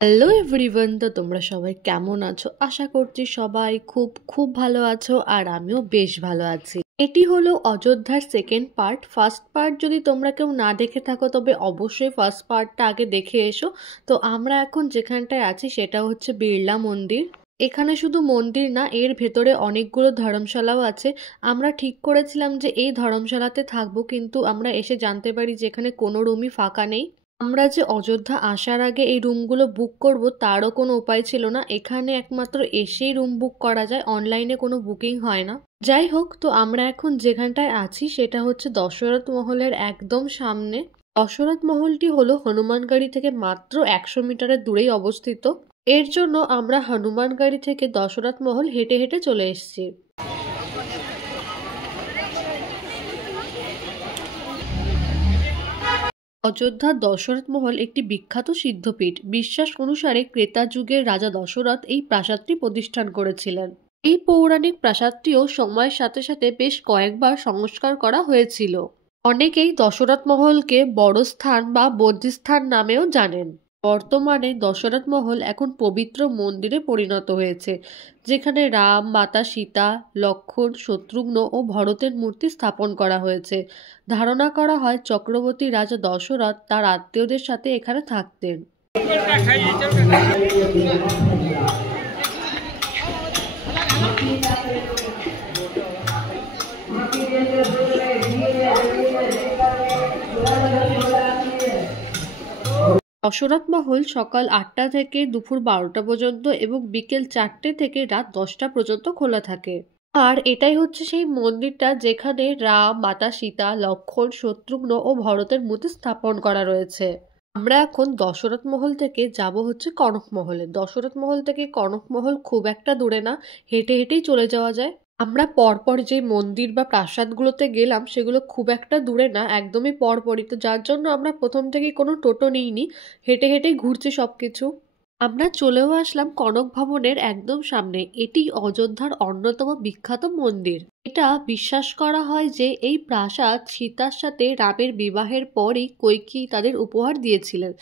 Hello everyone, তো তোমরা সবাই কেমন আছো? আশা করছি সবাই খুব খুব ভালো আছো, আর আমিও বেশ ভালো আছি। এটি হলো অযোধ্যার সেকেন্ড পার্ট। ফার্স্ট পার্ট যদি তোমরা কেউ না দেখে থাকো তবে অবশ্যই ফার্স্ট পার্টটা আগে দেখে এসো। তো আমরা এখন যেখানটায় আছি সেটা হচ্ছে বিড়লা মন্দির। এখানে শুধু মন্দির না, এর ভেতরে অনেকগুলো ধর্মশালাও আছে। আমরা ঠিক করেছিলাম যে এই ধর্মশালাতে থাকবো, কিন্তু আমরা এসে জানতে পারি যে এখানে কোনো রুমই ফাঁকা নেই। আমরা যে অযোধ্যা আসার আগে এই রুমগুলো বুক করব তারও কোনো উপায় ছিল না। এখানে একমাত্র এসেই রুম বুক করা যায়, অনলাইনে কোনো বুকিং হয় না। যাই হোক, তো আমরা এখন যেখানটায় আছি সেটা হচ্ছে দশরথ মহলের একদম সামনে। দশরথ মহলটি হলো হনুমানগাড়ি থেকে মাত্র 100 মিটারের দূরেই অবস্থিত। এর জন্য আমরা হনুমানগাড়ি থেকে দশরথ মহল হেঁটে হেঁটে চলে এসেছি। অযোধ্যার দশরথ মহল একটি বিখ্যাত সিদ্ধপীঠ। বিশ্বাস অনুসারে ক্রেতা যুগের রাজা দশরথ এই প্রাসাদটি প্রতিষ্ঠান করেছিলেন। এই পৌরাণিক প্রাসাদটিও সময়ের সাথে সাথে বেশ কয়েকবার সংস্কার করা হয়েছিল। অনেকেই দশরথ মহলকে বড় স্থান বা বদ্যিস্থান নামেও জানেন। বর্তমানে দশরথ মহল এখন পবিত্র মন্দিরে পরিণত হয়েছে, যেখানে রাম, মাতা সীতা, লক্ষ্মণ, শত্রুঘ্ন ও ভরতের মূর্তি স্থাপন করা হয়েছে। ধারণা করা হয় চক্রবর্তী রাজা দশরথ তার আত্মীয়দের সাথে এখানে থাকতেন। দশরথ মহল সকাল 8টা থেকে দুপুর 12টা পর্যন্ত এবং বিকেল 4টে থেকে রাত 10টা পর্যন্ত খোলা থাকে। আর এটাই হচ্ছে সেই মন্দিরটা যেখানে রাম, মাতা সীতা, লক্ষ্মণ, শত্রুঘ্ন ও ভরতের মূর্তি স্থাপন করা রয়েছে। আমরা এখন দশরথ মহল থেকে যাব হচ্ছে কনক মহলে। দশরথ মহল থেকে কনক মহল খুব একটা দূরে না, হেঁটে হেঁটেই চলে যাওয়া যায়। আমরা পরপর যে মন্দির বা প্রাসাদগুলোতে গেলাম সেগুলো খুব একটা দূরে না, একদমই পরপরই, তো যার জন্য আমরা প্রথম থেকে কোনো টোটো নিইনি, হেঁটে হেঁটেই ঘুরছি সবকিছু। আমরা চলেও আসলাম কনক ভবনের একদম সামনে। এটি অযোধ্যার অন্যতম বিখ্যাত মন্দির। এটা বিশ্বাস করা হয় যে এই প্রাসাদ সীতার সাথে রামের বিবাহের পরই কইকেয়ী তাদের উপহার দিয়েছিলেন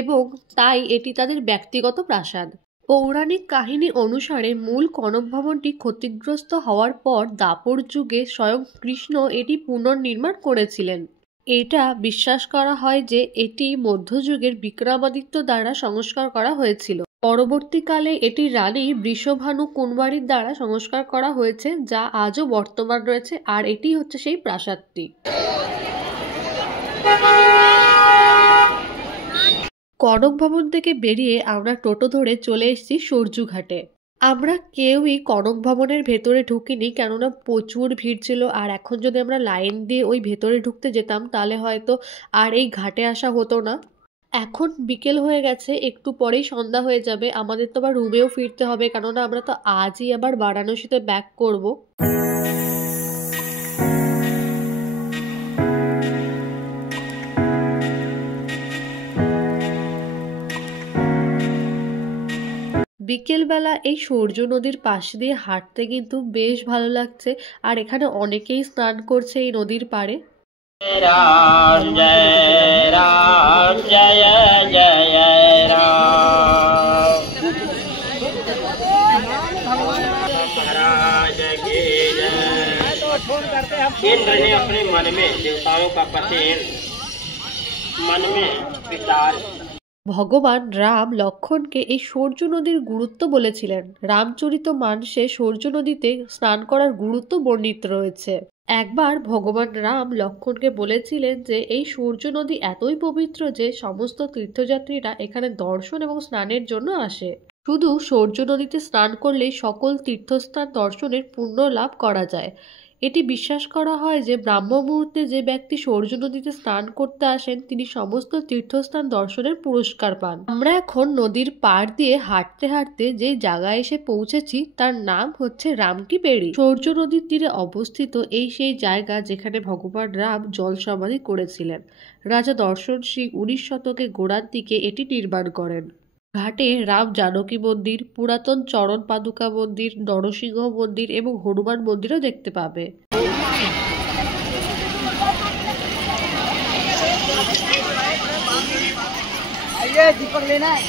এবং তাই এটি তাদের ব্যক্তিগত প্রাসাদ। পৌরাণিক কাহিনী অনুসারে মূল কনক ভবনটি ক্ষতিগ্রস্ত হওয়ার পর দাপর যুগে স্বয়ং কৃষ্ণ এটি পুনর্নির্মাণ করেছিলেন। এটা বিশ্বাস করা হয় যে এটি মধ্যযুগের বিক্রমাদিত্য দ্বারা সংস্কার করা হয়েছিল। পরবর্তীকালে এটি রানী বৃষভানু কুমারীর দ্বারা সংস্কার করা হয়েছে, যা আজও বর্তমান রয়েছে। আর এটি হচ্ছে সেই প্রাসাদটি। কনক ভবন থেকে বেরিয়ে আমরা টোটো ধরে চলে এসেছি সূর্যঘাটে। আমরা কেউই কনক ভবনের ভেতরে ঢুকিনি, কেননা প্রচুর ভিড় ছিল। আর এখন যদি আমরা লাইন দিয়ে ওই ভেতরে ঢুকতে যেতাম তাহলে হয়তো আর এই ঘাটে আসা হতো না। এখন বিকেল হয়ে গেছে, একটু পরেই সন্ধ্যা হয়ে যাবে। আমাদের তো আবার রুমেও ফিরতে হবে, কেননা আমরা তো আজই আবার বারাণসীতে ব্যাক করব। বিকেলবেলা এই সূর্য নদীর পাশ দিয়ে হাঁটতে কিন্তু বেশ ভালো লাগছে। আর এখানে অনেকেই স্নান করছে এই নদীর পাড়ে। রাম জয় রাম জয় জয় রাম महाराज की जय। इंद्र ने अपने मन में देवताओं का पतेन मन में विचार। ভগবান রাম লক্ষ্মণকে এই সূর্য নদীর গুরুত্ব বলেছিলেন। রামচরিত মানসে সূর্য নদীতে স্নান করার গুরুত্ব বর্ণিত রয়েছে। একবার ভগবান রাম লক্ষ্মণকে বলেছিলেন যে এই সূর্য নদী এতই পবিত্র যে সমস্ত তীর্থযাত্রীরা এখানে দর্শন এবং স্নানের জন্য আসে। শুধু সূর্য নদীতে স্নান করলেই সকল তীর্থস্থান দর্শনের পুণ্য লাভ করা যায়। এটি বিশ্বাস করা হয় যে ব্রাহ্ম মুহূর্তে যে ব্যক্তি সূর্য নদীতে স্নান করতে আসেন তিনি সমস্ত তীর্থস্থান দর্শনের পুরস্কার পান। আমরা এখন নদীর পাড় দিয়ে হাঁটতে হাঁটতে যে জায়গায় এসে পৌঁছেছি তার নাম হচ্ছে রামকি বেড়ি। সূর্য নদীর তীরে অবস্থিত এই সেই জায়গা যেখানে ভগবান রাম জল সমাধি করেছিলেন। রাজা দর্শন সিং 19 শতকে গোড়ার দিকে এটি নির্মাণ করেন। ঘাটে রাম জানকী মন্দির, পুরাতন চরণ পাদুকা মন্দির, নরসিংহ মন্দির এবং হনুমান মন্দিরও দেখতে পাবে। दीपक लेना है।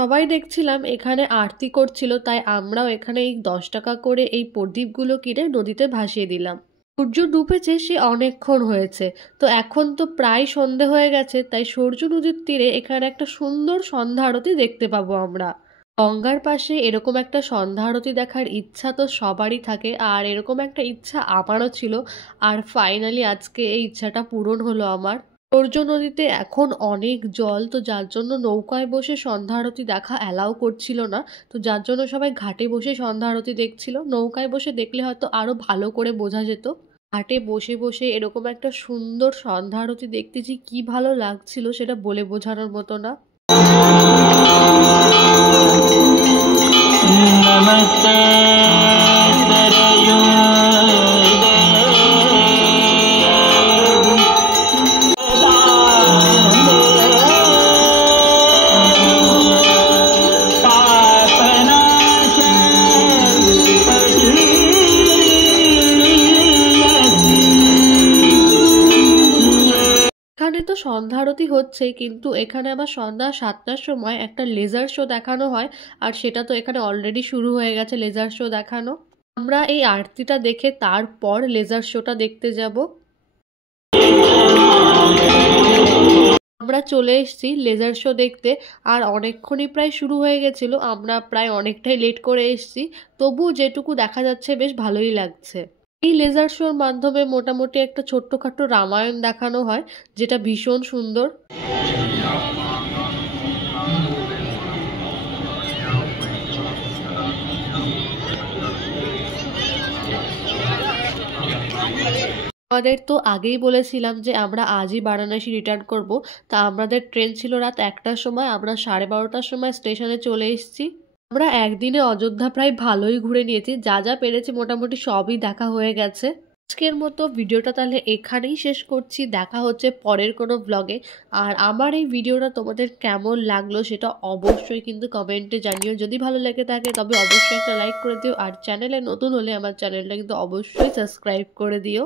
সবাই দেখছিলাম এখানে আরতি করছিল, তাই আমরাও এখানে এই 10 টাকা করে এই প্রদীপগুলো কিনে নদীতে ভাসিয়ে দিলাম। সূর্য ডুবেছে সে অনেকক্ষণ হয়েছে, তো এখন তো প্রায় সন্ধে হয়ে গেছে, তাই সূর্য নদীর তীরে এখানে একটা সুন্দর সন্ধ্যা আরতি দেখতে পাবো আমরা। গঙ্গার পাশে এরকম একটা সন্ধ্যা আরতি দেখার ইচ্ছা তো সবারই থাকে, আর এরকম একটা ইচ্ছা আমারও ছিল, আর ফাইনালি আজকে এই ইচ্ছাটা পূরণ হলো আমার। সূর্য নদীতে এখন অনেক জল, তো যার জন্য নৌকায় বসে সন্ধ্যা আরতি দেখা অ্যালাউ করছিল না, তো যার জন্য সবাই ঘাটে বসে সন্ধ্যা আরতি দেখছিল। নৌকায় বসে দেখলে হয়তো আরো ভালো করে বোঝা যেত। ঘাটে বসে বসে এরকম একটা সুন্দর সন্ধ্যা আরতি দেখতে যে কি ভালো লাগছিল সেটা বলে বোঝানোর মতো না। नमस्ते এখানে তো সন্ধ্যা আরতি হচ্ছেই, কিন্তু এখানে আবার সন্ধ্যা 7টার সময় একটা লেজার শো দেখানো হয়, আর সেটা তো এখানে অলরেডি শুরু হয়ে গেছে লেজার শো দেখানো। আমরা এই আরতিটা দেখে তারপর লেজার শোটা দেখতে যাব। আমরা চলে এসেছি লেজার শো দেখতে, আর অনেকক্ষণই প্রায় শুরু হয়ে গেছিল, আমরা প্রায় অনেকটাই লেট করে এসেছি, তবুও যেটুকু দেখা যাচ্ছে বেশ ভালোই লাগছে। এই লেজার শোর মাধ্যমে মোটামুটি একটা ছোট্টখাটো রামায়ণ দেখানো হয়, যেটা ভীষণ সুন্দর। আমাদের তো আগেই বলেছিলাম যে আমরা আজই বারাণসী রিটার্ন করব, তা আমাদের ট্রেন ছিল রাত 1টার সময়, আমরা 12:30টার সময় স্টেশনে চলে এসেছি। আমরা একদিনে অযোধ্যা প্রায় ভালোই ঘুরে নিয়েছি, যা যা পেরেছি মোটামুটি সবই দেখা হয়ে গেছে। আজকের মতো ভিডিওটা তাহলে এখানেই শেষ করছি, দেখা হচ্ছে পরের কোনো ব্লগে। আর আমার এই ভিডিওটা তোমাদের কেমন লাগলো সেটা অবশ্যই কিন্তু কমেন্টে জানিও। যদি ভালো লেগে থাকে তবে অবশ্যই একটা লাইক করে দিও, আর চ্যানেলে নতুন হলে আমার চ্যানেলটা কিন্তু অবশ্যই সাবস্ক্রাইব করে দিও।